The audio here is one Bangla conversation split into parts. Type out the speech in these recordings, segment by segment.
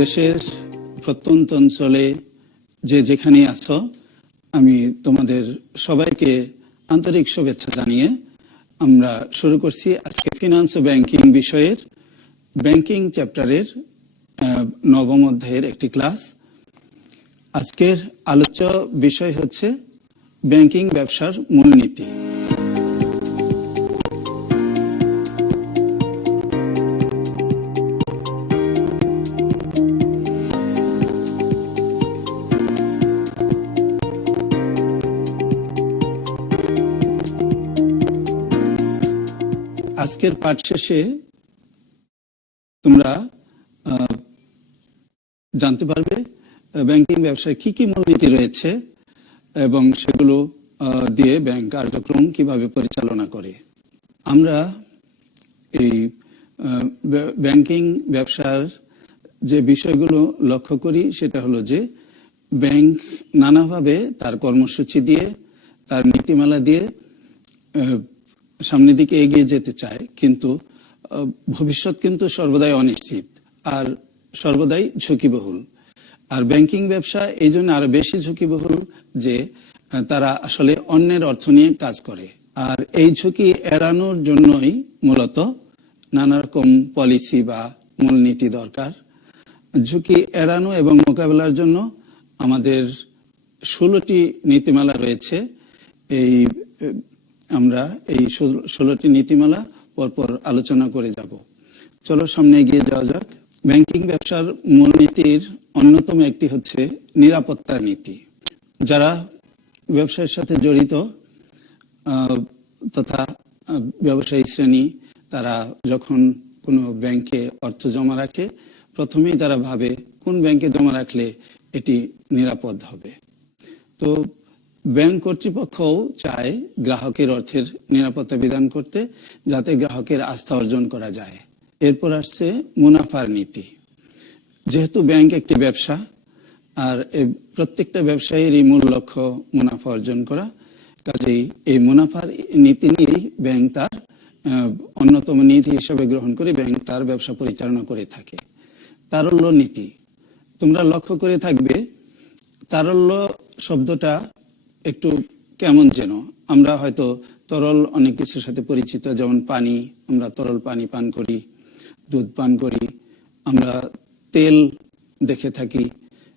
দেশের প্রত্যন্ত অঞ্চলে যে যেখানে আছো, আমি তোমাদের সবাইকে আন্তরিক শুভেচ্ছা জানিয়ে আমরা শুরু করছি আজকে ফিনান্স ও ব্যাংকিং বিষয়ের ব্যাংকিং চ্যাপ্টারের নবম অধ্যায়ের একটি ক্লাস। আজকের আলোচ্য বিষয় হচ্ছে ব্যাংকিং ব্যবসার মূলনীতি। আজকের পাঠ শেষে তোমরা জানতে পারবে ব্যাংকিং ব্যবসায় কি কি মূলনীতি রয়েছে এবং সেগুলো দিয়ে ব্যাংক কার্যক্রম কিভাবে পরিচালনা করে। আমরা এই ব্যাংকিং ব্যবসার যে বিষয়গুলো লক্ষ্য করি সেটা হলো যে ব্যাংক নানাভাবে তার কর্মসূচি দিয়ে, তার নীতিমালা দিয়ে সামনের দিকে এগিয়ে যেতে চায়, কিন্তু ভবিষ্যৎ কিন্তু সর্বদাই অনিশ্চিত আর সর্বদাই ঝুঁকিবহুল। আর ব্যাংকিং ব্যবসা এই জন্য আরো বেশি ঝুঁকিবহুল যে তারা আসলে অন্যের অর্থ নিয়ে কাজ করে। আর এই ঝুঁকি এড়ানোর জন্যই মূলত নানা রকম পলিসি বা মূলনীতি দরকার। ঝুঁকি এড়ানো এবং মোকাবেলার জন্য আমাদের 16টি নীতিমালা রয়েছে। আমরা এই 16টি নীতিমালা পরপর আলোচনা করে যাব। চলো সামনে এগিয়ে যাওয়া যাক। ব্যাংকিং ব্যবসার মূলনীতির অন্যতম একটি হচ্ছে নিরাপত্তার নীতি। যারা ব্যবসার সাথে জড়িত তথা ব্যবসায়ী শ্রেণী, তারা যখন কোনো ব্যাংকে অর্থ জমা রাখে, প্রথমেই তারা ভাবে কোন ব্যাংকে জমা রাখলে এটি নিরাপদ হবে। তো ব্যাংক কর্তৃপক্ষও চায় গ্রাহকের অর্থের নিরাপত্তা বিধান করতে, যাতে গ্রাহকের আস্থা অর্জন করা যায়। এরপর আসছে মুনাফার নীতি। যেহেতু ব্যাংক একটি ব্যবসা আর প্রত্যেকটা ব্যবসায়ীরই মূল লক্ষ্য মুনাফা অর্জন করা, কাজেই এই মুনাফার নীতি নিয়েই ব্যাংক তার অন্যতম নীতি হিসেবে গ্রহণ করে ব্যাংক তার ব্যবসা পরিচালনা করে থাকে। তারল্য নীতি। তোমরা লক্ষ্য করে থাকবে তারল্য শব্দটা একটু কেমন যেন। আমরা হয়তো তরল অনেক কিছুর সাথে পরিচিত, যেমন পানি, আমরা তরল পানি পান করি, দুধ পান করি, আমরা তেল দেখে থাকি,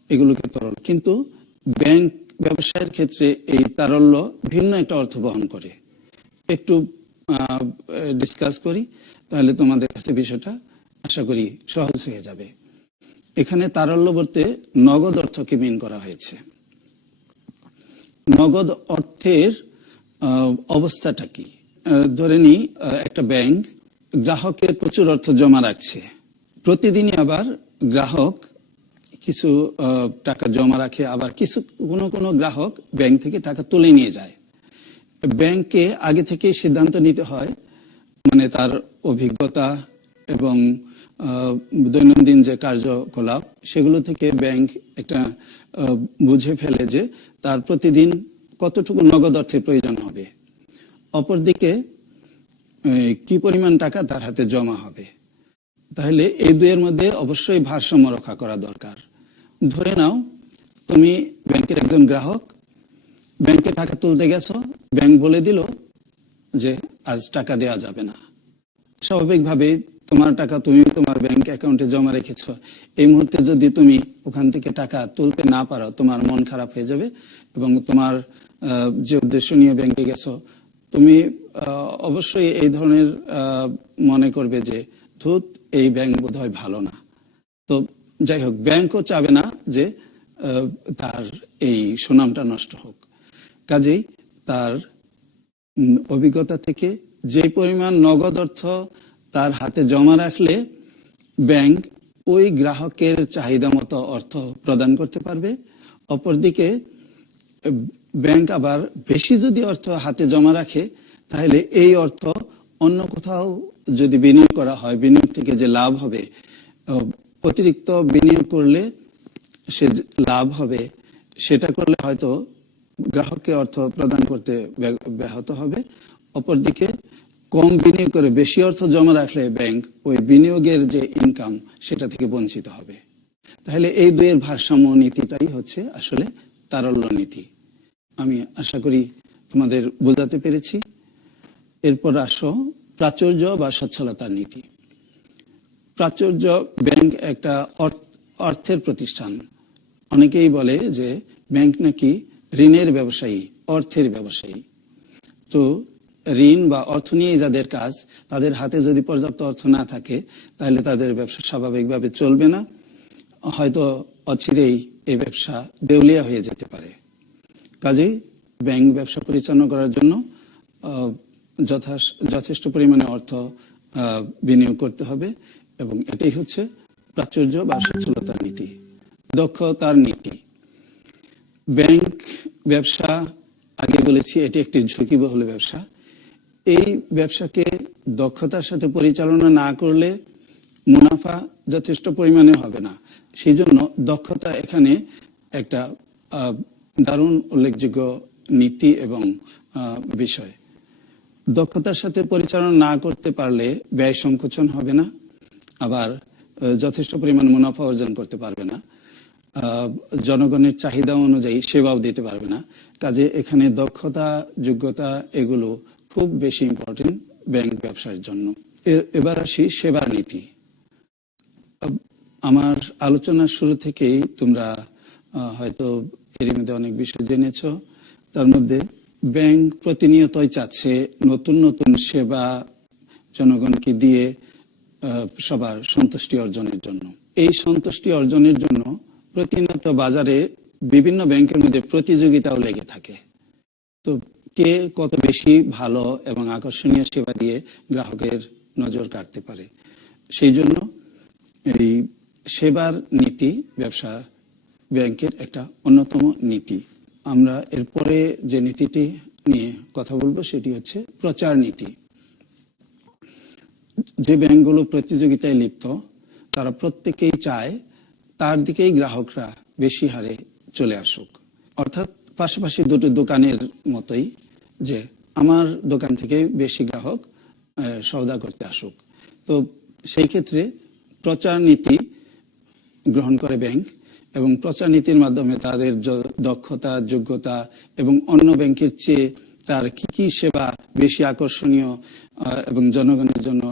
এগুলোকে তরল। কিন্তু ব্যাংক ব্যবসায়ের ক্ষেত্রে এই তারল্য ভিন্ন একটা অর্থ বহন করে। একটু ডিসকাস করি, তাহলে তোমাদের কাছে বিষয়টা আশা করি সহজ হয়ে যাবে। এখানে তারল্য বলতে নগদ অর্থকে মিন করা হয়েছে। নগদ অর্থের অবস্থাটা কি? ধরে নি একটা ব্যাংক গ্রাহকের প্রচুর অর্থ জমা রাখছে, প্রতিদিনই আবার গ্রাহক কিছু টাকা জমা রাখে, আবার কোনো গ্রাহক ব্যাংক থেকে টাকা তুলে নিয়ে যায়। ব্যাংকে আগে থেকে সিদ্ধান্ত নিতে হয়, মানে তার অভিজ্ঞতা এবং দৈনন্দিন যে কার্যকলাপ, সেগুলো থেকে ব্যাংক একটা বুঝে ফেলে যে তার প্রতিদিন কতটুকু নগদ অর্থের প্রয়োজন হবে, অপরদিকে কি পরিমাণ টাকা তার হাতে জমা হবে। তাহলে এই দুইয়ের মধ্যে অবশ্যই ভারসাম্য রক্ষা করা দরকার। ধরে নাও তুমি ব্যাংকের একজন গ্রাহক, ব্যাংকে টাকা তুলতে গেছো, ব্যাংক বলে দিল যে আজ টাকা দেওয়া যাবে না। স্বাভাবিকভাবে তোমার টাকা তুমি তোমার ব্যাংক অ্যাকাউন্টে জমা রেখেছ, এই মুহূর্তে যদি তুমি ওখান থেকে টাকা তুলতে না পারো, তোমার মন খারাপ হয়ে যাবে এবং তোমার যে উদ্দেশ্য নিয়ে ব্যাংকে গেছো, তুমি অবশ্যই এই ধরনের মনে করবে যে ধুত, এই ব্যাংক বোধহয় ভালো না। তো যাই হোক, ব্যাংকও চাবে না যে তার এই সুনামটা নষ্ট হোক। কাজেই তার অভিজ্ঞতা থেকে যে পরিমাণ নগদ অর্থ তার হাতে জমা রাখলে ব্যাংক ওই গ্রাহকের চাহিদা মতো অর্থ প্রদান করতে পারবে, অপরদিকে ব্যাংক আবার বেশি যদি অর্থ হাতে জমা রাখে, তাহলে এই অর্থ অন্য কোথাও যদি বিনিয়োগ করা হয়, বিনিয়োগ থেকে যে লাভ হবে, অতিরিক্ত বিনিয়োগ করলে সে লাভ হবে, সেটা করলে হয়তো গ্রাহককে অর্থ প্রদান করতে ব্যাহত হবে। অপরদিকে কম বিনিয়োগ করে বেশি অর্থ জমা রাখলে ব্যাংক ওই বিনিয়োগের যে ইনকাম, সেটা থেকে বঞ্চিত হবে। তাহলে এই দুইয়ের ভারসাম্য নীতিটাই হচ্ছে আসলে তারল্য নীতি। আমি আশা করি তোমাদের বোঝাতে পেরেছি। এরপর আসো প্রাচুর্য বা সচ্ছলতার নীতি। প্রাচুর্য, ব্যাংক একটা অর্থের প্রতিষ্ঠান। অনেকেই বলে যে ব্যাংক নাকি ঋণের ব্যবসায়ী, অর্থের ব্যবসায়ী। তো ঋণ বা অর্থ নিয়ে যাদের কাজ, তাদের হাতে যদি পর্যাপ্ত অর্থ না থাকে তাহলে তাদের ব্যবসা স্বাভাবিকভাবে চলবে না, হয়তো অচিরেই এই ব্যবসা দেউলিয়া হয়ে যেতে পারে। কাজেই ব্যাংক ব্যবসা পরিচালনা করার জন্য যথেষ্ট পরিমাণে অর্থ বিনিয়োগ করতে হবে, এবং এটাই হচ্ছে প্রাচুর্য বা সচ্ছলতার নীতি। দক্ষতার নীতি। ব্যাংক ব্যবসা, আগে বলেছি, এটি একটি ঝুঁকিবহুল ব্যবসা। এই ব্যবসাকে দক্ষতার সাথে পরিচালনা না করলে মুনাফা যথেষ্ট পরিমাণে হবে না। সেই জন্য দক্ষতা এখানে একটা দারুণ উল্লেখযোগ্য নীতি এবং বিষয়। দক্ষতার সাথে পরিচালনা না করতে পারলে ব্যয় সংকোচন হবে না, আবার যথেষ্ট পরিমাণ মুনাফা অর্জন করতে পারবে না, জনগণের চাহিদা অনুযায়ী সেবাও দিতে পারবে না। কাজে এখানে দক্ষতা, যোগ্যতা এগুলো খুব বেশি ইম্পর্টেন্ট ব্যাংক ব্যবসার জন্য। এবার আসি সেবার নীতি। আমার আলোচনার শুরু থেকেই তোমরা হয়তো এর মধ্যে অনেক বিষয় জেনেছ। তার মধ্যে ব্যাংক প্রতিনিয়তই চাচ্ছে নতুন নতুন সেবা জনগণকে দিয়ে সবার সন্তুষ্টি অর্জনের জন্য। এই সন্তুষ্টি অর্জনের জন্য প্রতিনিয়ত বাজারে বিভিন্ন ব্যাংকের মধ্যে প্রতিযোগিতাও লেগে থাকে। তো কে কত বেশি ভালো এবং আকর্ষণীয় সেবা দিয়ে গ্রাহকের নজর কাটতে পারে, সেই জন্য এই সেবার নীতি ব্যবসা ব্যাংকের একটা অন্যতম নীতি। আমরা এরপরে যে নীতিটি নিয়ে কথা বলবো সেটি হচ্ছে প্রচার নীতি। যে ব্যাংকগুলো প্রতিযোগিতায় লিপ্ত, তারা প্রত্যেকেই চায় তার দিকেই গ্রাহকরা বেশি হারে চলে আসুক। অর্থাৎ পাশাপাশি দুটো দোকানের মতোই, যে আমার দোকান থেকে বেশি গ্রাহক সওদা করতে আসুক। তো সেই ক্ষেত্রে প্রচার নীতি গ্রহণ করে ব্যাংক, এবং প্রচার নীতির মাধ্যমে তাদের দক্ষতা, যোগ্যতা এবং অন্য ব্যাংকের চেয়ে তার কি কি সেবা বেশি আকর্ষণীয় এবং জনগণের জন্য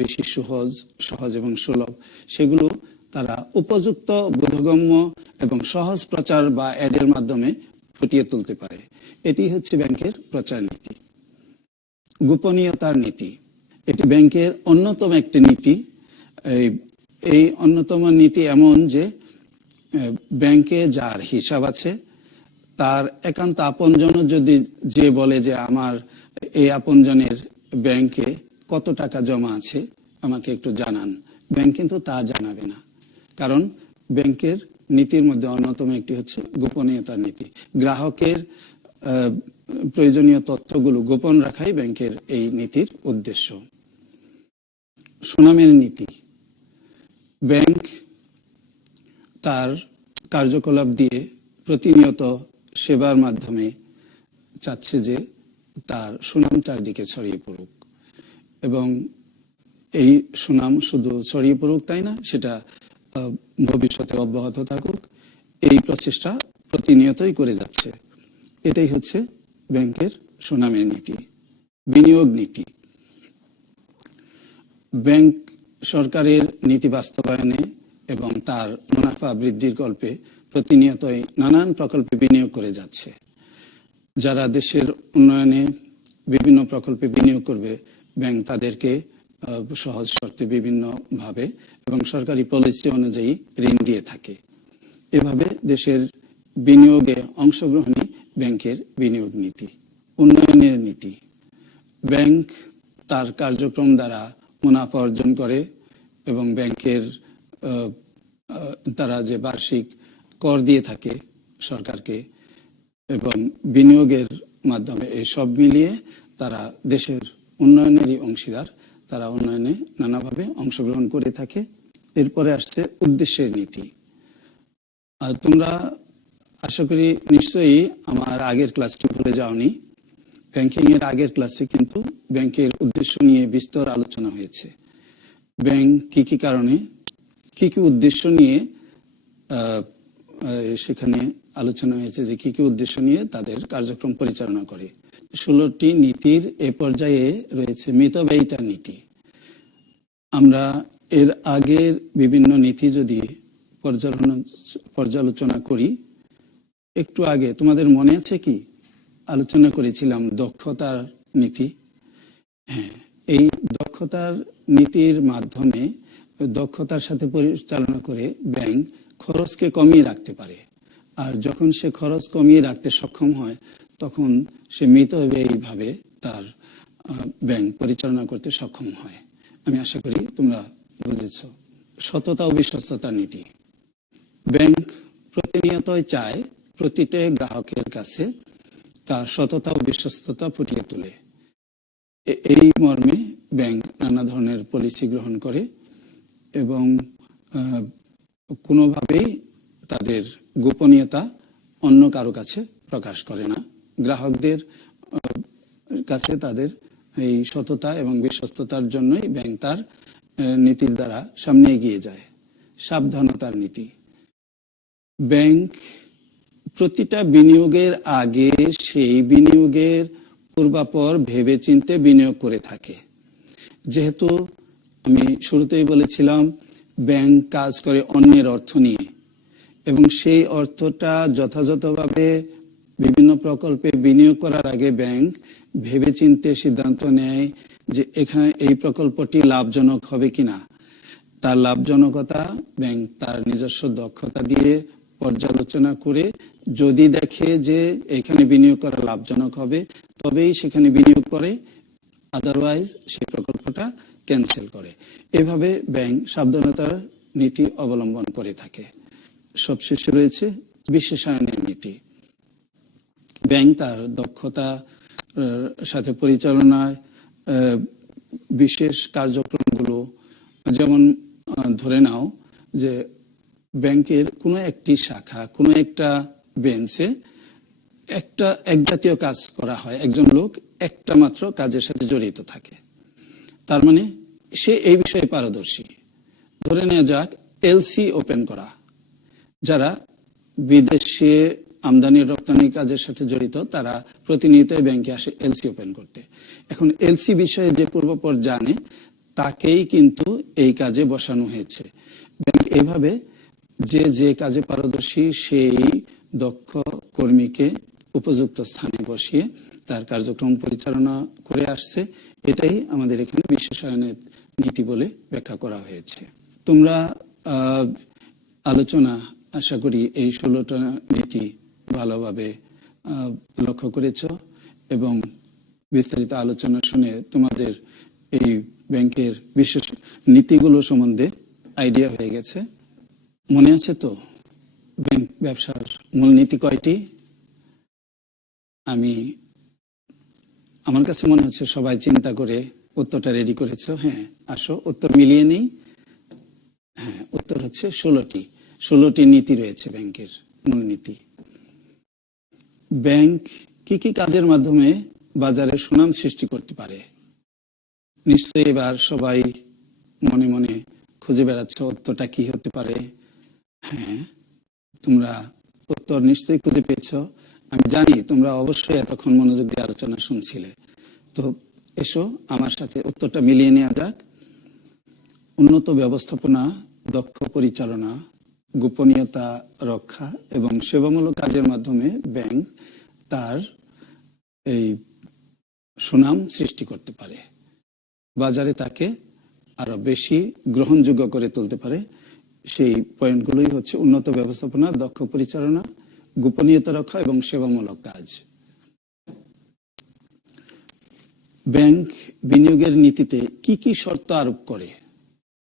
বেশি সহজ এবং সুলভ, সেগুলো তারা উপযুক্ত, বোধগম্য এবং সহজ প্রচার বা অ্যাডের মাধ্যমে ফুটিয়ে তুলতে পারে। এটি হচ্ছে ব্যাংকের প্রচার নীতি। গোপনীয়তার নীতি, এটি ব্যাংকের অন্যতম একটি নীতি। এই অন্যতম নীতি এমন যে ব্যাংকে যার হিসাব আছে, তার একান্ত আপনজন যদি যে বলে যে আমার এই আপনজনের ব্যাংকে কত টাকা জমা আছে আমাকে একটু জানান, ব্যাংক কিন্তু তা জানাবে না। কারণ ব্যাংকের নীতির মধ্যে অন্যতম একটি হচ্ছে গোপনীয়তার নীতি। গ্রাহকের প্রয়োজনীয় তথ্যগুলো গোপন রাখাই ব্যাংকের এই নীতির উদ্দেশ্য। সুনামের নীতি, ব্যাংক তার কার্যকলাপ দিয়ে প্রতিনিয়ত সেবার মাধ্যমে চাচ্ছে যে তার সুনাম চারদিকে ছড়িয়ে পড়ুক, এবং এই সুনাম শুধু ছড়িয়ে পড়ুক তাই না, সেটা ভবিষ্যতে অব্যাহত থাকুক, এই প্রচেষ্টা প্রতিনিয়তই করে যাচ্ছে। এটাই হচ্ছে ব্যাংকের সুনামের নীতি। বিনিয়োগ নীতি, ব্যাংক সরকারের নীতি বাস্তবায়নে এবং তার মুনাফা বৃদ্ধির কল্পে প্রতিনিয়তই নানান প্রকল্পে বিনিয়োগ করে যাচ্ছে। যারা দেশের উন্নয়নে বিভিন্ন প্রকল্পে বিনিয়োগ করবে, ব্যাংক তাদেরকে সহজ শর্তে বিভিন্নভাবে এবং সরকারি পলিসি অনুযায়ী ঋণ দিয়ে থাকে। এভাবে দেশের বিনিয়োগে অংশগ্রহণই ব্যাংকের বিনিয়োগ নীতি। উন্নয়নের নীতি, ব্যাংক তার কার্যক্রম দ্বারা মুনাফা অর্জন করে, এবং ব্যাংকের তারা যে বার্ষিক কর দিয়ে থাকে সরকারকে, এবং বিনিয়োগের মাধ্যমে এই সব মিলিয়ে তারা দেশের উন্নয়নেরই অংশীদার, তারা উন্নয়নে নানাভাবে অংশগ্রহণ করে থাকে। এরপরে আসছে উদ্দেশ্যের নীতি। আর তোমরা আশা করি নিশ্চয়ই আমার আগের ক্লাসটি ভুলে যাওনি। ব্যাংকিং এর আগের ক্লাসে কিন্তু ব্যাংকের উদ্দেশ্য নিয়ে বিস্তর আলোচনা হয়েছে। ব্যাংক কি কি কারণে, কি কি উদ্দেশ্য নিয়ে সেখানে আলোচনা হয়েছে যে কি কি উদ্দেশ্য নিয়ে তাদের কার্যক্রম পরিচালনা করে। 16টি নীতির এ পর্যায়ে রয়েছে মিতব্যয়িতার নীতি। আমরা এর আগের বিভিন্ন নীতি যদি পর্যালোচনা করি, একটু আগে তোমাদের মনে আছে কি আলোচনা করেছিলাম দক্ষতার নীতি? হ্যাঁ, এই দক্ষতার নীতির মাধ্যমে দক্ষতার সাথে পরিচালনা করে ব্যাংক খরচকে কমিয়ে রাখতে পারে। আর যখন সে খরচ কমিয়ে রাখতে সক্ষম হয় তখন সে মিতব্যয়ীভাবে তার ব্যাংক পরিচালনা করতে সক্ষম হয়। আমি আশা করি তোমরা বুঝেছ। সততা ও বিশ্বস্ততার নীতি। ব্যাংক প্রতিনিয়তই চায় প্রতিটা গ্রাহকের কাছে তার সততা ও বিশ্বস্ততা ফুটিয়ে তোলে। এই মর্মে ব্যাংক নানা ধরনের পলিসি গ্রহণ করে এবং কোনোভাবেই তাদের গোপনীয়তা অন্য কারো কাছে প্রকাশ করে না। গ্রাহকদের কাছে তাদের এই সততা এবং বিশ্বস্ততার জন্যই ব্যাংক তার নীতির দ্বারা সামনে এগিয়ে যায়। সাবধানতার নীতি। ব্যাংক প্রতিটা বিনিয়োগের আগে সেই বিনিয়োগের পূর্বাপর ভেবে চিন্তে বিনিয়োগ করে থাকে। যেহেতু আমি শুরুতেই বলেছিলাম ব্যাংক কাজ করে অন্যের অর্থ নিয়ে এবং সেই অর্থটা যথাযথভাবে বিভিন্ন প্রকল্পে বিনিয়োগ করার আগে ব্যাংক ভেবেচিন্তে সিদ্ধান্ত নেয় যে এখানে এই প্রকল্পটি লাভজনক হবে কিনা। তার লাভজনকতা ব্যাংক তার নিজস্ব দক্ষতা দিয়ে পর্যালোচনা করে যদি দেখে যে এখানে বিনিয়োগ করা লাভজনক হবে তবেই সেখানে বিনিয়োগ করে, আদারওয়াইজ সেই প্রকল্পটা ক্যান্সেল করে। এভাবে ব্যাংক সাবধানতার নীতি অবলম্বন করে থাকে। সবশেষে রয়েছে বিশেষায়নের নীতি। ব্যাংক তার দক্ষতা সাথে পরিচালনায় বিশেষ কার্যক্রমগুলো, যেমন ধরে নাও যে ব্যাংকের কোনো একটি শাখা কোনো একটা বেঞ্চে এক জাতীয় কাজ করা হয়, একজন লোক একটা মাত্র কাজের সাথে জড়িত থাকে, তার মানে সে এই বিষয়ে পারদর্শী। ধরে নেওয়া যাক এলসি ওপেন করা। যারা বিদেশে আমদানি রপ্তানি কাজের সাথে জড়িত তারা প্রতিনিয়ত ব্যাংকে আসে এলসি ওপেন করতে। এখন এলসি বিষয়ে যে পূর্বপর জানে তাকেই কিন্তু এই কাজে বসানো হয়েছে। ব্যাংক এভাবে যে কাজে পারদর্শী সেই দক্ষ কর্মীকে উপযুক্ত স্থানে বসিয়ে তার কার্যক্রম পরিচালনা করে আসছে। এটাই আমাদের এখানে বিশেষায়নের নীতি বলে ব্যাখ্যা করা হয়েছে। তোমরা আলোচনা আশা করি এই 16টা নীতি ভালোভাবে লক্ষ্য করেছ এবং বিস্তারিত আলোচনা শুনে তোমাদের এই ব্যাংকের বিশেষ নীতিগুলো সম্বন্ধে আইডিয়া হয়ে গেছে। মনে আছে তো ব্যাংক ব্যবসার মূলনীতি কয়টি? আমার কাছে মনে হচ্ছে সবাই চিন্তা করে উত্তরটা রেডি করেছ। হ্যাঁ, আসো উত্তর মিলিয়ে নেই। হ্যাঁ, উত্তর হচ্ছে 16টি নীতি রয়েছে ব্যাংকের মূলনীতি। ব্যাংক কি কি কাজের মাধ্যমে বাজারে সুনাম সৃষ্টি করতে পারে? নিশ্চয়ই এবার সবাই মনে মনে খুঁজে বেড়াচ্ছ উত্তরটা কি হতে পারে। হ্যাঁ, তোমরা উত্তর নিশ্চয়ই খুঁজে পেয়েছ। আমি জানি তোমরা অবশ্যই এতক্ষণ মনোযোগ দিয়ে আলোচনা শুনছিলে। তো এসো আমার সাথে উত্তরটা মিলিয়ে নেওয়া যাক। উন্নত ব্যবস্থাপনা, দক্ষ পরিচালনা, গোপনীয়তা রক্ষা এবং সেবামূলক কাজের মাধ্যমে ব্যাংক তার এই সুনাম সৃষ্টি করতে পারে, বাজারে তাকে আরো বেশি গ্রহণযোগ্য করে তুলতে পারে। সেই পয়েন্টগুলোই হচ্ছে উন্নত ব্যবস্থাপনা, দক্ষ পরিচালনা, গোপনীয়তা রক্ষা এবং সেবামূলক কাজ। ব্যাংক বিনিয়োগের নীতিতে কি কি শর্ত আরোপ করে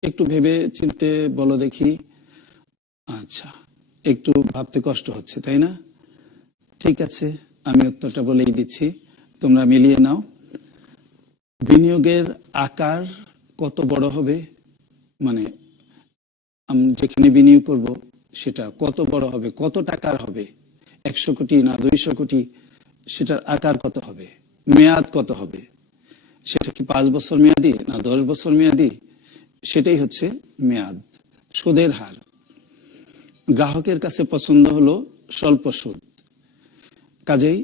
একটু ভেবে চিনতে বলো দেখি। আচ্ছা, একটু ভাবতে কষ্ট হচ্ছে তাই না? ঠিক আছে, আমি উত্তরটা বলেই দিচ্ছি, তোমরা মিলিয়ে নাও। বিনিয়োগের আকার কত বড় হবে, মানে যেখানে বিনিয়োগ করব সেটা কত বড় হবে, কত টাকার হবে, 100 কোটি না 200 কোটি, সেটার আকার কত হবে, মেয়াদ কত হবে, সেটা কি 5 বছর মেয়াদি না 10 বছর মেয়াদি, সেটাই হচ্ছে মেয়াদ। সুদের হার, গ্রাহকের কাছে পছন্দ হলো স্বল্প সুদ, কাজেই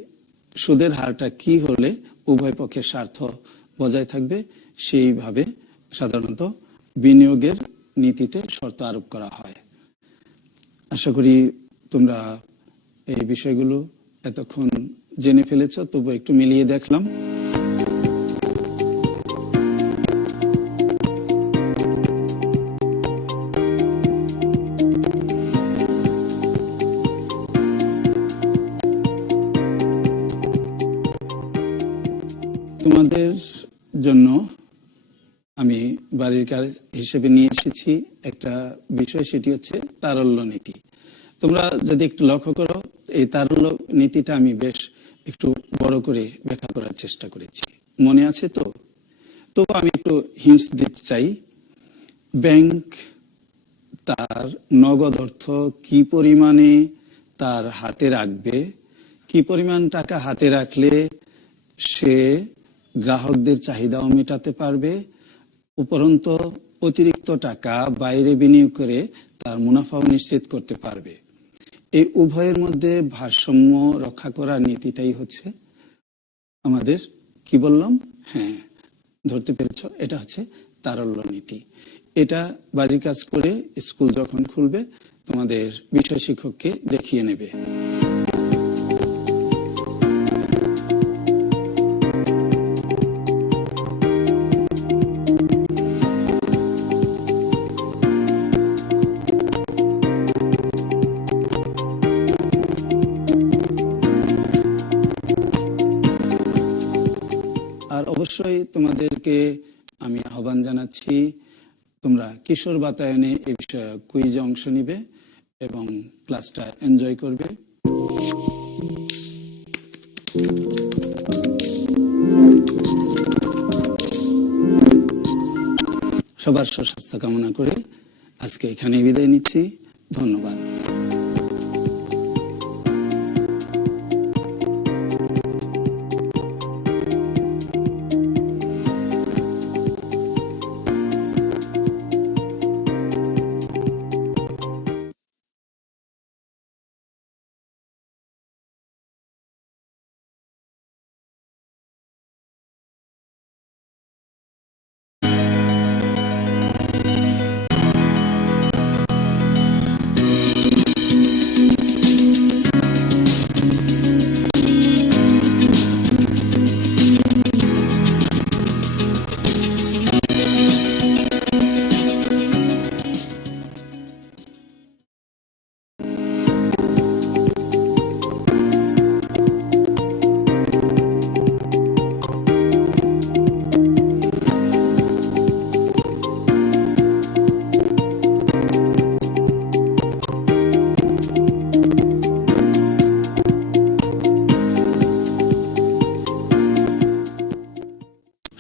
সুদের হারটা কি হলে উভয় পক্ষের স্বার্থ বজায় থাকবে সেইভাবে সাধারণত বিনিয়োগের নীতিতে শর্ত আরোপ করা হয়। আশা করি তোমরা এই বিষয়গুলো এতক্ষণ জেনে ফেলেছ, তবু একটু মিলিয়ে দেখলাম। তোমাদের জন্য আমি বাড়ির কাজ হিসেবে নিয়ে এসেছি একটা বিষয়, সেটি হচ্ছে তারল্য নীতি। তোমরা যদি একটু লক্ষ্য করো, এই তারল্য নীতিটা আমি বেশ একটু বড় করে ব্যাখ্যা করার চেষ্টা করেছি, মনে আছে তো? তবু আমি একটু হিন্টস দিতে চাই। ব্যাংক তার নগদ অর্থ কি পরিমাণে তার হাতে রাখবে, কি পরিমাণ টাকা হাতে রাখলে সে গ্রাহকদের চাহিদাও মেটাতে পারবে, উপরন্ত অতিরিক্ত টাকা বাইরে বিনিয়োগ করে তার মুনাফাও নিশ্চিত করতে পারবে। এই উভয়ের মধ্যে ভারসাম্য রক্ষা করার নীতিটাই হচ্ছে আমাদের, কি বললাম? হ্যাঁ, ধরতে পেরেছ, এটা হচ্ছে তারল্য নীতি। এটা বাড়ির কাজ করে স্কুল যখন খুলবে তোমাদের বিষয় শিক্ষককে দেখিয়ে নেবে। আর অবশ্যই তোমাদেরকে আমি আহ্বান জানাচ্ছি, তোমরা কিশোর বাতায়নে এই বিষয়ে কুইজে অংশ নিবে এবং ক্লাসটা এনজয় করবে। সবার সুস্বাস্থ্য কামনা করে আজকে এখানে বিদায় নিচ্ছি। ধন্যবাদ।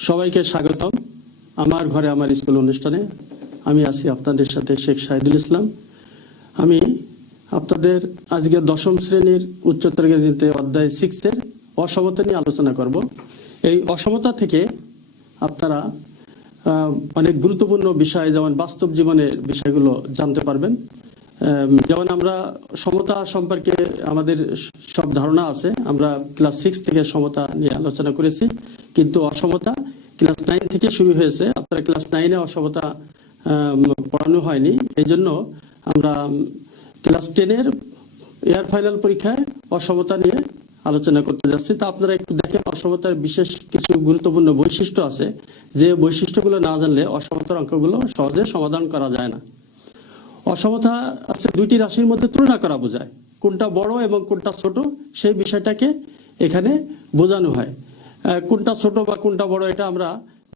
সবাইকে স্বাগতম আমার ঘরে আমার স্কুল অনুষ্ঠানে। আমি আছি আপনাদের সাথে শেখ শাহিদুল ইসলাম। আমি আপনাদের আজকে দশম শ্রেণীর উচ্চতর গণিতে অধ্যায় 6 এর অসমতা নিয়ে আলোচনা করব। এই অসমতা থেকে আপনারা অনেক গুরুত্বপূর্ণ বিষয়, যেমন বাস্তব জীবনের বিষয়গুলো জানতে পারবেন। যেমন আমরা সমতা সম্পর্কে আমাদের সব ধারণা আছে, আমরা ক্লাস 6 থেকে সমতা নিয়ে আলোচনা করেছি, কিন্তু অসমতা ক্লাস 9 থেকে শুরু হয়েছে। আপনারা ক্লাস 9-এ অসমতা পড়ানো হয়নি, এই জন্য আমরা ক্লাস 10-এর এয়ার ফাইনাল পরীক্ষায় অসমতা নিয়ে আলোচনা করতে যাচ্ছি। তা আপনারা একটু দেখেন, অসমতার বিশেষ কিছু গুরুত্বপূর্ণ বৈশিষ্ট্য আছে, যে বৈশিষ্ট্যগুলো না জানলে অসমতার অঙ্কগুলো সহজে সমাধান করা যায় না। অসমতা আছে দুইটি রাশির মধ্যে তুলনা করা বোঝায়, কোনটা বড় এবং কোনটা ছোট সেই বিষয়টাকে এখানে বোঝানো হয়। কোনটা ছোট বা কোনটা বড় এটা আমরা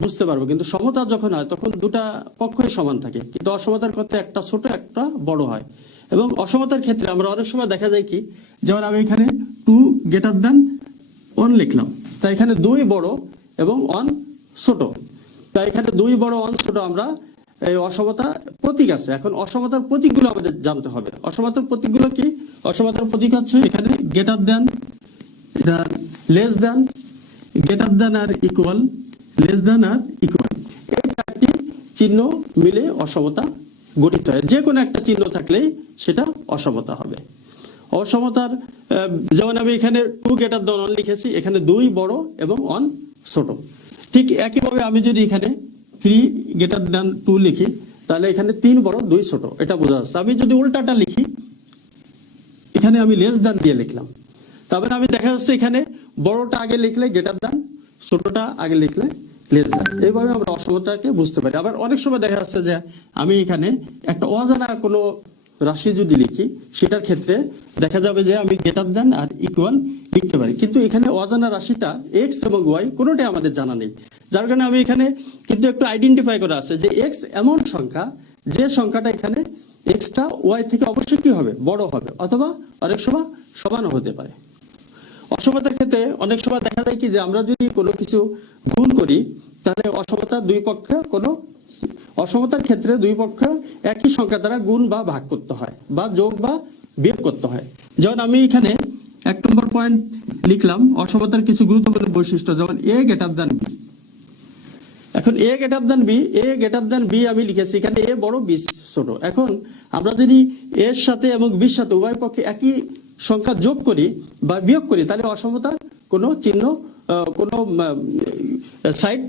বুঝতে পারবো, কিন্তু সমতা যখন হয় তখন দুটা পক্ষই সমান থাকে, কিন্তু অসমতার ক্ষেত্রে একটা ছোট একটা বড় হয়। এবং অসমতার ক্ষেত্রে আমরা অনেক সময় দেখা যায় কি, যেমন আমি এখানে 2 > 1 লিখলাম, তাই এখানে 2 বড় এবং 1 ছোট, তাই এখানে 2 বড় 1 ছোট আমরা এই অসমতা প্রতীক আছে। এখন অসমতার প্রতীকগুলো আমাদের জানতে হবে। অসমতার প্রতীকগুলো কি? অসমতার প্রতীক হচ্ছে এখানে গ্রেটার দ্যান, এটা লেস দ্যান, গ্রেটার দ্যান আর ইকুয়াল, লেস দ্যান আর ইকুয়াল, এই চারটি চিহ্ন মিলে অসমতা গঠিত হয়। যে কোনো একটা চিহ্ন থাকলেই সেটা অসমতা হবে। অসমতার যেমন আমি এখানে 2 গ্রেটার দ্যান 1 লিখেছি, এখানে 2 বড় এবং 1 ছোট। ঠিক একইভাবে আমি যদি এখানে 3 গ্রেটার দ্যান 2 লিখি, তাহলে এখানে 3 বড় 2 ছোট, এটা বোঝা যাচ্ছে। আমি যদি উল্টাটা লিখি, এখানে আমি লেস দ্যান দিয়ে লিখলাম, তারপরে আমি দেখা যাচ্ছে এখানে বড়টা আগে লিখলে গ্রেটার দ্যান, ছোটটা আগে লিখলে লেস দ্যান। এইভাবে আমরা অসমতাকে বুঝতে পারি। আবার অনেক সময় দেখা যাচ্ছে যে আমি এখানে একটা অজানা কোনো রাশি যদি লিখি, সেটার ক্ষেত্রে দেখা যাবে যে আমি গ্রেটার দ্যান আর ইকুয়াল লিখতে পারি, কিন্তু এখানে অজানা রাশিটা এক্স এবং ওয়াই কোনোটাই আমাদের জানা নেই। যার কারণে আমি এখানে কিন্তু একটু আইডেন্টিফাই করা আছে যে এক্স এমন সংখ্যা, যে সংখ্যাটা এখানে এক্সটা ওয়াই থেকে অবশ্যই কি হবে, বড় হবে, অথবা অনেক সময় সমানও হতে পারে। অসমতার ক্ষেত্রে অনেক সময় দেখা যায় কি যে আমরা যদি কোনো কিছু গুণ করি, তাহলে অসমতার দুই পক্ষে কোনো অসমতার ক্ষেত্রে দুই পক্ষ একই সংখ্যা দ্বারা গুণ বা ভাগ করতে হয়, বা যোগ বা বিয়োগ করতে হয়। যেমন আমি এখানে 1 নম্বর পয়েন্ট লিখলাম অসমতার কিছু গুরুত্বপূর্ণ বৈশিষ্ট্য, যেমন এ গ্রেটার দ্যান বি। এখন A greater than B, A greater than B আমি লিখেছি, এখানে এ বড় বি ছোট। এখন আমরা যদি এর সাথে এবং বির সাথে উভয় পক্ষে একই সংখ্যা যোগ করি বা বিয়োগ করি, তাহলে অসমতার কোনো চিহ্ন, কোনো সাইড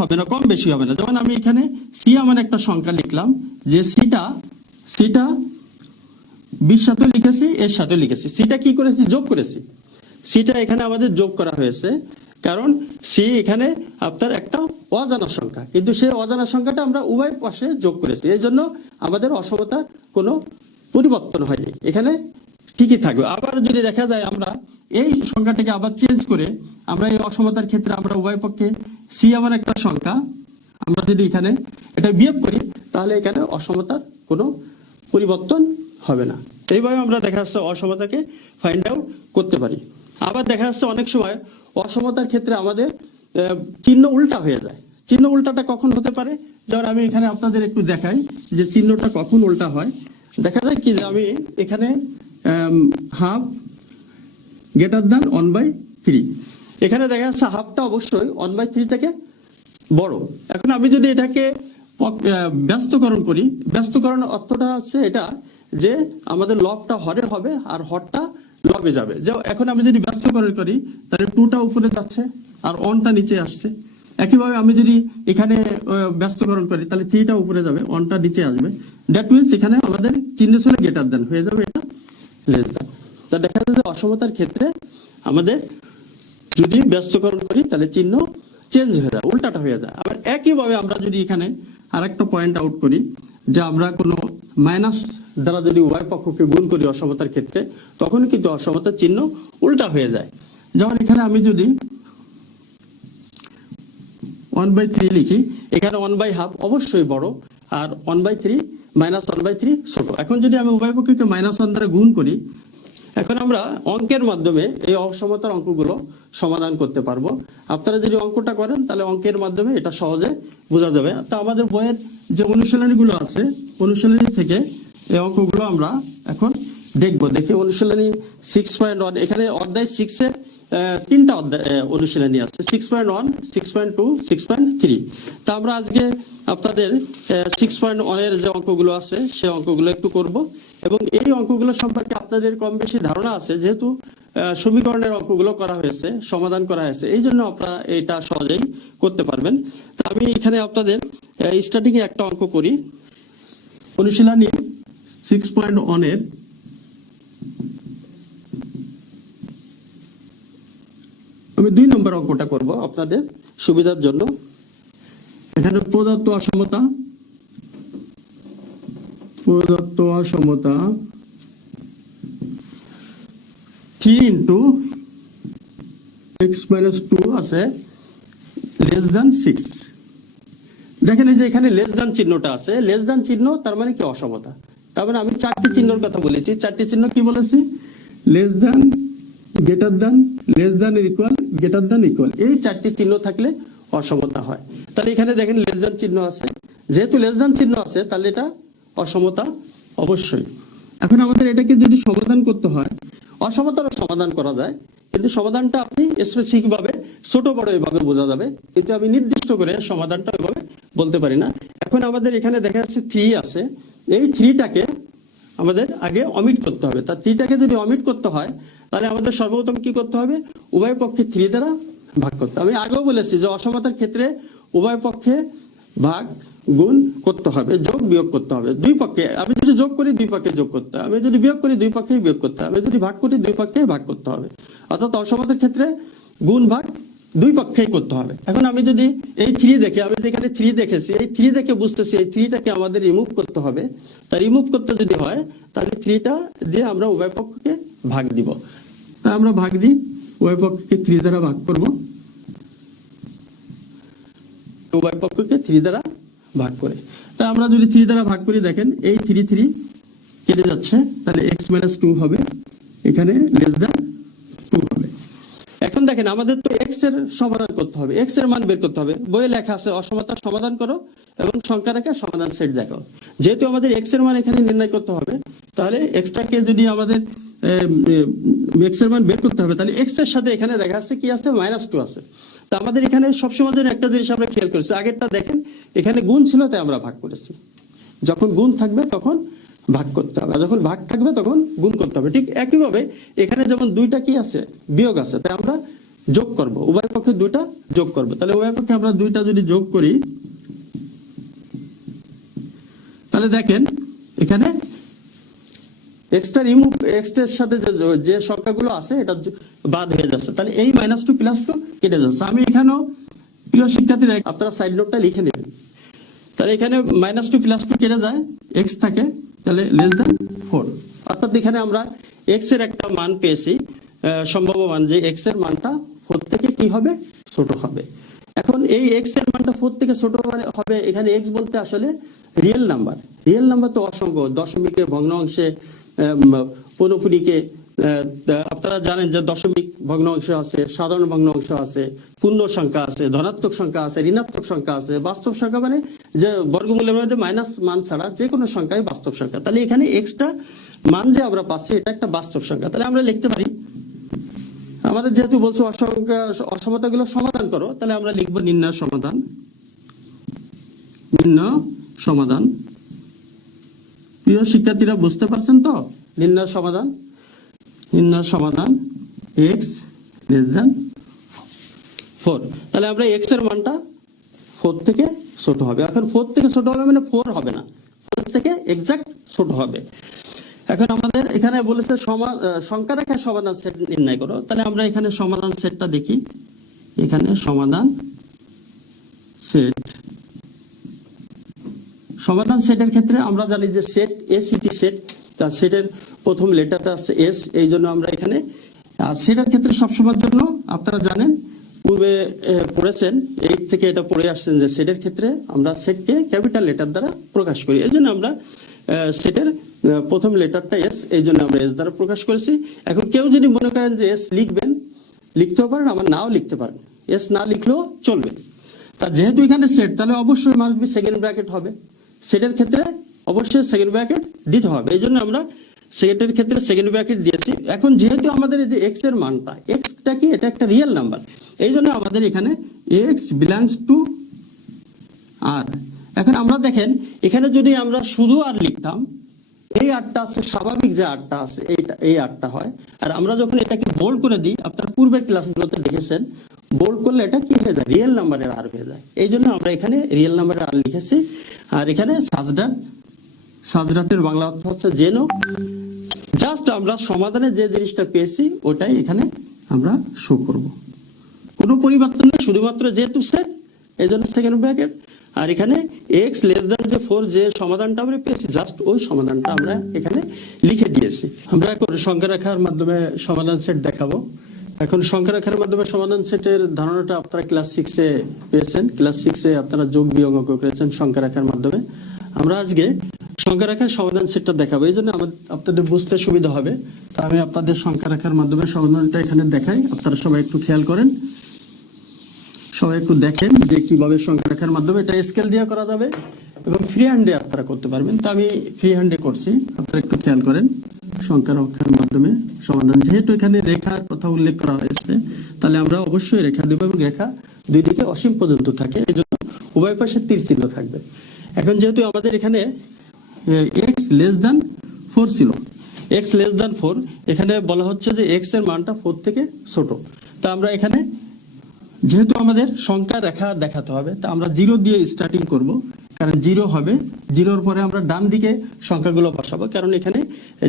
হবে না, কম বেশি হবে না। যেমন আমি এখানে সি আমার একটা সংখ্যা লিখলাম, যে সিটা বির সাথে লিখেছি, এর সাথে লিখেছি। সিটা কি করেছি, যোগ করেছি। সিটা এখানে আমাদের যোগ করা হয়েছে, কারণ সি এখানে আপনার একটা অজানা সংখ্যা, কিন্তু সেই অজানা সংখ্যাটা আমরা উভয় পাশে যোগ করেছি, এই জন্য আমাদের অসমতার কোনো পরিবর্তন হয়নি, এখানে ঠিকই থাকবে। আবার যদি দেখা যায় আমরা এই সংখ্যাটাকে আবার চেঞ্জ করে আমরা এই অসমতার ক্ষেত্রে আমরা উভয় পক্ষে সি আমার একটা সংখ্যা, আমরা যদি এখানে এটা বিয়োগ করি, তাহলে এখানে অসমতার কোনো পরিবর্তন হবে না। এইভাবে আমরা দেখা যাচ্ছে অসমতাকে ফাইন্ড আউট করতে পারি। আবার দেখা যাচ্ছে অনেক সময় অসমতার ক্ষেত্রে আমাদের চিহ্ন উল্টা হয়ে যায়। চিহ্ন উল্টাটা কখন হতে পারে, যেমন আমি এখানে আপনাদের একটু দেখাই যে চিহ্নটা কখন উল্টা হয়। দেখা যায় কি যে আমি এখানে হাফ গ্রেটার দ্যান 1/3, এখানে দেখা যাচ্ছে হাফটা অবশ্যই 1/3 থেকে বড়। এখন আমি যদি এটাকে ব্যস্তকরণ করি, ব্যস্তকরণ অর্থটা হচ্ছে এটা যে আমাদের লবটা হরে হবে আর হরটা লবে যাবে। এখন আমি যদি ব্যস্তকরণ করি, তাহলে 2টা উপরে যাচ্ছে আর 1টা নিচে আসছে। একইভাবে আমি যদি এখানে ব্যস্তকরণ করি, তাহলে 3টা উপরে যাবে, 1টা নিচে আসবে। দ্যাট মিনস এখানে আমাদের চিহ্ন ছিল গ্রেটার দ্যান, হয়ে যাবে এটা লেস দ্যান। তা দেখা যায় যে অসমতার ক্ষেত্রে আমাদের যদি ব্যস্তকরণ করি, তাহলে চিহ্ন চেঞ্জ হয়ে যায়, উল্টাটা হয়ে যায়। আবার একইভাবে আমরা যদি এখানে আরেকটা পয়েন্ট আউট করি, যে আমরা কোনো মাইনাস দ্বারা যদি উভয় পক্ষকে গুণ করি অসমতার ক্ষেত্রে, তখন কিন্তু অসমতার চিহ্ন উল্টা হয়ে যায়। যেমন এখানে আমি যদি 1/3 লিখি, এখানে 1/2 অবশ্যই বড় আর 1/3 -1/3 ছোট। এখন যদি আমি উভয় পক্ষকে -1 দ্বারা গুণ করি, এখন আমরা অঙ্কের মাধ্যমে এই অসমতার অঙ্কগুলো সমাধান করতে পারবো। আপনারা যদি অঙ্কটা করেন, তাহলে অঙ্কের মাধ্যমে এটা সহজে বোঝা যাবে। তা আমাদের বইয়ের যে অনুশীলনীগুলো আছে, অনুশীলনী থেকে এই অঙ্কগুলো আমরা এখন দেখবো। দেখি অনুশীলনী 6.1, এখানে অধ্যায় 6 এর 3টা অধ্যায় অনুশীলনী আছে, 6.1, 6.2, 6.3। তা আমরা আজকে আপনাদের 6.1 এর যে অঙ্কগুলো আছে সেই অঙ্কগুলো একটু করব, এবং এই অঙ্কগুলো সম্পর্কে আপনাদের কম বেশি ধারণা আছে, যেহেতু সমীকরণের অঙ্কগুলো করা হয়েছে, সমাধান করা হয়েছে, এই জন্য আপনারা এটা সহজেই করতে পারবেন। তা আমি এখানে আপনাদের স্টার্টিং এ একটা অঙ্ক করি। অনুশীলনী 6.1 এর আমি 2 নম্বর অঙ্কটা করব আপনাদের সুবিধার জন্য। এখানে প্রদত্ত অসমতা 3 × x - 2 আছে লেস দ্যান 6। দেখেন এই যে এখানে লেস দ্যান চিহ্নটা আছে, লেস দ্যান চিহ্ন তার মানে কি অসমতা। তার মানে আমি 4টি চিহ্নের কথা বলেছি, 4টি চিহ্ন কি বলেছি, less than, greater than, less than equal, greater than equal. এই 4টি চিহ্ন থাকলে অসমতা হয়। তাহলে এখানে দেখেন লেস দ্যান চিহ্ন আছে, যেহেতু লেস দ্যান চিহ্ন আছে তাহলে এটা অসমতা অবশ্যই। এখন আমাদের এটাকে যদি সমাধান করতে হয়, অসমতারও সমাধান করা যায়, কিন্তু সমাধানটা আপনি স্পেসিফিক ভাবে ছোট বড় এভাবে বোঝা যাবে, কিন্তু আমি নির্দিষ্ট করে সমাধানটা এভাবে বলতে পারি না। এখন আমাদের এখানে দেখা যাচ্ছে 3 আছে, এই 3টাকে আমাদের আগে অমিট করতে হবে। তা 3টাকে যদি অমিট করতে হয় তাহলে আমাদের সর্বপ্রথম কি করতে হবে, উভয় পক্ষে 3 দ্বারা ভাগ করতে হবে। আমি আগেও বলেছি যে অসমতার ক্ষেত্রে উভয় পক্ষে ভাগ গুণ করতে হবে, যোগ বিয়োগ করতে হবে। দুই পক্ষে আমি যদি যোগ করি দুই পক্ষে যোগ করতে হবে, আমি যদি বিয়োগ করি দুই পক্ষে বিয়োগ করতে হবে, আমি যদি ভাগ করি দুই পক্ষে ভাগ করতে হবে। অর্থাৎ অসমতার ক্ষেত্রে গুণ ভাগ দুই পক্ষেই করতে হবে। এখন আমি যদি এই 3 দেখে, আমি এখানে 3 দেখেছি, এই 3 দেখে বুঝতেছি এই 3টাকে আমাদের রিমুভ করতে হবে। তা রিমুভ করতে যদি হয় তাহলে 3টা দিয়ে আমরা উভয় পক্ষকে ভাগ দিব। তা আমরা ভাগ দিই, উভয় পক্ষকে 3 দ্বারা ভাগ করব, উভয় পক্ষকে 3 দ্বারা ভাগ করে। তা আমরা যদি 3 দ্বারা ভাগ করি, দেখেন এই 3 কেটে যাচ্ছে, তাহলে x - 2 হবে, এখানে <2 হবে। এখন দেখেন আমাদের তো x এর সমাধান করতে হবে, x এর মান বের করতে হবে। বইয়ে লেখা আছে অসমতার সমাধান করো এবং সংখ্যা রেখে সমাধান সেট দেখাও। যেহেতু আমাদের x এর মান এখানে নির্ণয় করতে হবে, তাহলে xটাকে যদি আমাদের x এর মান বের করতে হবে, তাহলে x এর সাথে এখানে দেখা যাচ্ছে কি আছে, -2 আছে। তা আমাদের এখানে সবসময় জন্য একটা জিনিস আমরা খেয়াল করেছি, আগেরটা দেখেন এখানে গুণ ছিল তাই আমরা ভাগ করেছি। যখন গুণ থাকবে তখন ভাগ করতে হবে, আর যখন ভাগ থাকবে তখন গুণ করতে হবে। ঠিক একইভাবে এখানে যেমন 2টা কি আছে, বিয়োগ আছে, তাই আমরা যোগ করব, উভয় পক্ষে 2টা যোগ করব। তাহলে উভয় পক্ষে আমরা 2টা যদি যোগ করি, তাহলে দেখেন এখানে এক্সট্রা রিমুভ, এক্সট্রার সাথে যে সংখ্যাগুলো আছে এটা বাদ হয়ে যাচ্ছে, তাহলে এই -2 + 2 কেটে যাচ্ছে। আমি এখানেও প্রিয় শিক্ষার্থীরা আপনারা সাইড নোটটা লিখে নেবেন। তাহলে এখানে -2 + 2 কেটে যায়, x থাকে, তাহলে <4। অর্থাৎ এখানে আমরা x এর একটা মান পেয়েছি, সম্ভাব্য মান, যে x এর মানটা 4 থেকে কি হবে, ছোট হবে। এখন এই x এর মানটা 4 থেকে ছোট হবে, এখানে x বলতে আসলে রিয়েল নাম্বার। রিয়েল নাম্বার তো অসংখ্য, দশমিকে, ভগ্নাংশে, পৌনঃপুনিকে, আপনারা জানেন যে দশমিক ভগ্নাংশ আছে, সাধারণ ভগ্নাংশ আছে, পূর্ণ সংখ্যা আছে, ধনাত্মক সংখ্যা আছে, ঋণাত্মক সংখ্যা আছে, বাস্তব সংখ্যা মানে যে বর্গমূলের মধ্যে মাইনাস মান ছাড়া যে কোনো সংখ্যাই বাস্তব সংখ্যা। তাহলে এখানে এক্সট্রা মান যে আমরা পাচ্ছি এটা একটা বাস্তব সংখ্যা। তাহলে আমরা লিখতে পারি, আমাদের যেহেতু বলছো অসমতাগুলো সমাধান করো, তাহলে আমরা লিখবো নির্ণয় সমাধান, নির্ণয় সমাধান। প্রিয় শিক্ষার্থীরা বুঝতে পারছেন তো, নির্ণয় সমাধান, নির্ণয় সমাধান x <4। তাহলে আমরা x এর মানটা 4 থেকে ছোট হবে। এখন 4 থেকে ছোট হবে মানে 4 হবে না, 4 থেকে এক্সাক্ট ছোট হবে। এখন আমাদের এখানে বলেছে সংখ্যা রেখা সমাধান সেট নির্ণয় করো। তাহলে আমরা এখানে সমাধান সেটটা দেখি, এখানে সমাধান সেট, সমাধান সেটের ক্ষেত্রে আমরা জানি যে সেট ACT সেট, তার সেটের প্রথম লেটারটা আছে S, এই জন্য আমরা এখানে, আর সেটার ক্ষেত্রে সবসময়ের জন্য আপনারা জানেন, পূর্বে পড়েছেন, 8 থেকে এটা পড়ে আসছেন যে সেটের ক্ষেত্রে আমরা সেটকে ক্যাপিটাল লেটার দ্বারা প্রকাশ করি। এই জন্য আমরা সেটের প্রথম লেটারটা S, এই জন্য আমরা S দ্বারা প্রকাশ করেছি। এখন কেউ যদি মনে করেন যে S লিখবেন, লিখতেও পারেন, আবার নাও লিখতে পারেন, S না লিখলেও চলবে। তা যেহেতু এখানে সেট, তাহলে অবশ্যই মাস্ট বি সেকেন্ড ব্র্যাকেট হবে। সেটের ক্ষেত্রে অবশ্যই সেকেন্ড ব্র্যাকেট দিতে হবে, এই জন্য আমরা সেটের ক্ষেত্রে সেকেন্ড ব্র্যাকেট দিয়েছি। এখন যেহেতু আমাদের এই যে x এর মানটা, xটা কি, এটা একটা রিয়েল নাম্বার, এই জন্য আমাদের এখানে x বিলংস টু r। এখন আমরা দেখেন এখানে যদি আমরা শুধু r লিখতাম, এই আরটা আছে, স্বাভাবিক যে আরটা আছে এই আরটা হয়। আর আমরা যখন এটাকে বোল্ড করে দিই, আপনারা পূর্বের ক্লাসগুলোতে দেখেছেন, বোল্ড করলে এটা কি হয়ে যায়, রিয়েল নাম্বারের আর হয়ে যায়। এই জন্য আমরা এখানে রিয়েল নাম্বারের আর লিখেছি। আর এখানে সাজডাট, সাজডাটের বাংলা অর্থ হচ্ছে জেনো। জাস্ট আমরা সমাধানে যে জিনিসটা পেয়েছি ওটাই এখানে আমরা শো করব, কোনো পরিবর্তন নেই, শুধুমাত্র যেহেতু সেট এই জন্য সেকেন্ড ব্র্যাকেট। আর এখানে x <4 যে সমাধানটা আমরা পেয়েছি, জাস্ট ওই সমাধানটা আমরা এখানে লিখে দিয়েছি। আমরা এখন সংখ্যা রেখার মাধ্যমে সমাধান সেট দেখাবো। এখন সংখ্যা রেখার মাধ্যমে সমাধান সেটের ধারণাটা আপনারা ক্লাস 6-এ পেয়েছেন। ক্লাস 6-এ আপনারা যোগ বিয়োগ অঙ্ক করেছেন সংখ্যা রেখার মাধ্যমে। আমরা আজকে সংখ্যা রেখার সমাধান সেটটা দেখাবো, এই জন্য আপনাদের বুঝতে সুবিধা হবে। তা আমি আপনাদের সংখ্যা রেখার মাধ্যমে সমাধানটা এখানে দেখাই, আপনারা সবাই একটু খেয়াল করেন, সবাই একটু দেখেন যে কিভাবে সংখ্যা রেখার মাধ্যমে এটা স্কেল দিয়ে করা যাবে এবং ফ্রি হ্যান্ডে আপনারা করতে পারবেন। তা আমি ফ্রি হ্যান্ডে করছি, আপনারা একটু খেয়াল করেন। সংখ্যা রেখার মাধ্যমে সমাধান, যেহেতু এখানে রেখার কথা উল্লেখ করা হয়েছে, তাহলে আমরা অবশ্যই রেখা দেব এবং রেখা দুই দিকে অসীম পর্যন্ত থাকে, এই জন্য উভয় পাশে তীর চিহ্ন থাকবে। এখন যেহেতু আমাদের এখানে এক্স লেস দ্যান 4 ছিল, এক্স লেস দ্যান 4, এখানে বলা হচ্ছে যে এক্স এর মানটা 4 থেকে ছোট। তা আমরা এখানে যেহেতু আমাদের সংখ্যা রেখা দেখাতে হবে, তা আমরা 0 দিয়ে স্টার্টিং করব, কারণ 0 হবে, 0-র পরে আমরা ডান দিকে সংখ্যাগুলো বসাবো, কারণ এখানে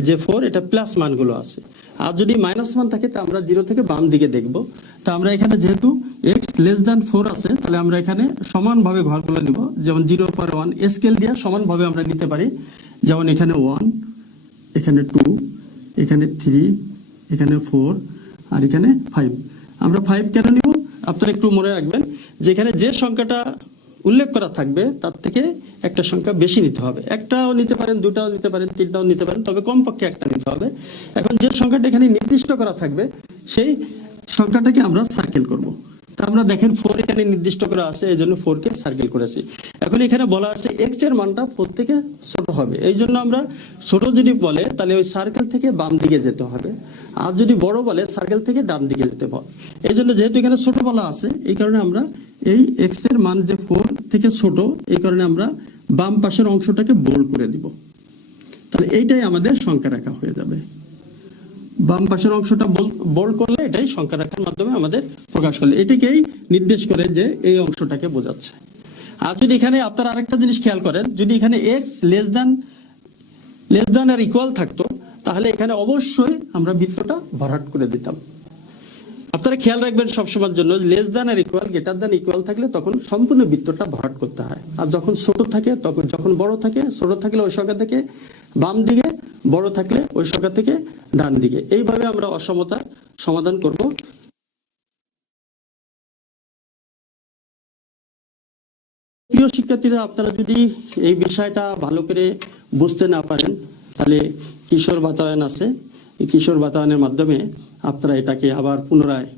যে 4 এটা প্লাস মানগুলো আছে। আর যদি মাইনাস মান থাকে তা আমরা 0 থেকে বাম দিকে দেখব। তা আমরা এখানে যেহেতু x লেস দ্যান 4 আছে, তাহলে আমরা এখানে সমানভাবে ঘরগুলো নিব, যেমন 0-র পরে 1 স্কেল দিয়ে সমানভাবে আমরা নিতে পারি। যেমন এখানে 1, এখানে 2, এখানে 3, এখানে 4, আর এখানে 5। আমরা 5 কেন নিব আপনারা একটু মনে রাখবেন, যেখানে যে সংখ্যাটা উল্লেখ করা থাকবে তার থেকে একটা সংখ্যা বেশি নিতে হবে। একটাও নিতে পারেন, দুটাও নিতে পারেন, তিনটাও নিতে পারেন, তবে কমপক্ষে একটা নিতে হবে। এখন যে সংখ্যাটা এখানে নির্দিষ্ট করা থাকবে সেই সংখ্যাটাকে আমরা সার্কেল করব। তা আমরা দেখেন 4 এখানে নির্দিষ্ট করা আছে, এই জন্য 4 কে সার্কেল করেছি। এখন এখানে বলা আছে x এর মানটা 4 থেকে ছোট হবে, এই জন্য আমরা ছোট যদি বলে তাহলে ওই সার্কেল থেকে বাম দিকে যেতে হবে, আর যদি বড় বলে সার্কেল থেকে ডান দিকে যেতে হবে। এই জন্য যেহেতু এখানে ছোট বলা আছে, এই কারণে আমরা এই x এর মান যে 4 থেকে ছোট, এই কারণে আমরা বাম পাশের অংশটাকে বোল্ড করে দিব। তাহলে এইটাই আমাদের সংখ্যা রেখা হয়ে যাবে। বাম পাশের অংশটা বোল্ড করলে এটাই সংখ্যা রেখার মাধ্যমে আমাদের প্রকাশ করলে এটাকেই নির্দেশ করে যে এই অংশটাকে বোঝাচ্ছে। আর যদি এখানে আপনারা আরেকটা জিনিস খেয়াল করেন, যদি এখানে x লেস দ্যান আর ইকুয়াল থাকতো, তাহলে এখানে অবশ্যই আমরা বৃত্তটা ভরাট করে দিতাম। আপনারা খেয়াল রাখবেন সবসময়ের জন্য, লেস দ্যান আর ইকুয়াল, গ্রেটার দ্যান ইকুয়াল থাকলে তখন সম্পূর্ণ বৃত্তটা ভরাট করতে হয়। আর যখন ছোট থাকে, তখন যখন বড় থাকে, ছোট থাকলে ওই সংখ্যা থেকে বাম দিকে, বড় থাকলে ওই সংখ্যা থেকে ডান দিকে। এইভাবে আমরা অসমতার সমাধান করব। প্রিয় শিক্ষার্থীরা, আপনারা যদি এই বিষয়টা ভালো করে বুঝতে না পারেন, তাহলে কিশোর বাতায়ন আছে, এই কিশোর বাতায়নের মাধ্যমে আপনারা এটাকে আবার পুনরায়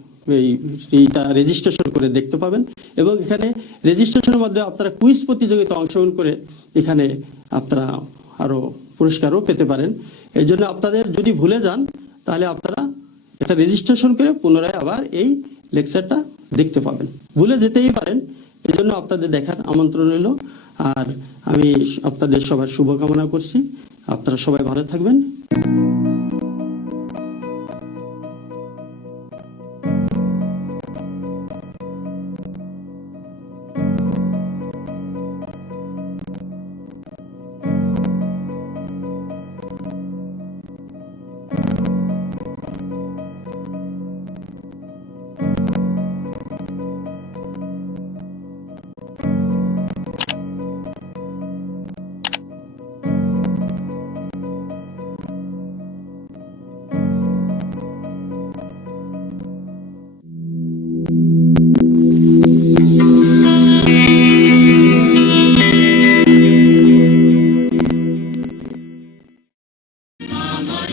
এইটা রেজিস্ট্রেশন করে দেখতে পাবেন। এবং এখানে রেজিস্ট্রেশনের মধ্যে আপনারা কুইজ প্রতিযোগিতা অংশগ্রহণ করে এখানে আপনারা আরো পুরস্কারও পেতে পারেন। এই জন্য আপনাদের যদি ভুলে যান, তাহলে আপনারা এটা রেজিস্ট্রেশন করে পুনরায় আবার এই লেকচারটা দেখতে পাবেন। ভুলে যেতেই পারেন, এই জন্য আপনাদের দেখার আমন্ত্রণ রইল। আর আমি আপনাদের সবার শুভকামনা করছি। আপনারা সবাই ভালো থাকবেন। আমার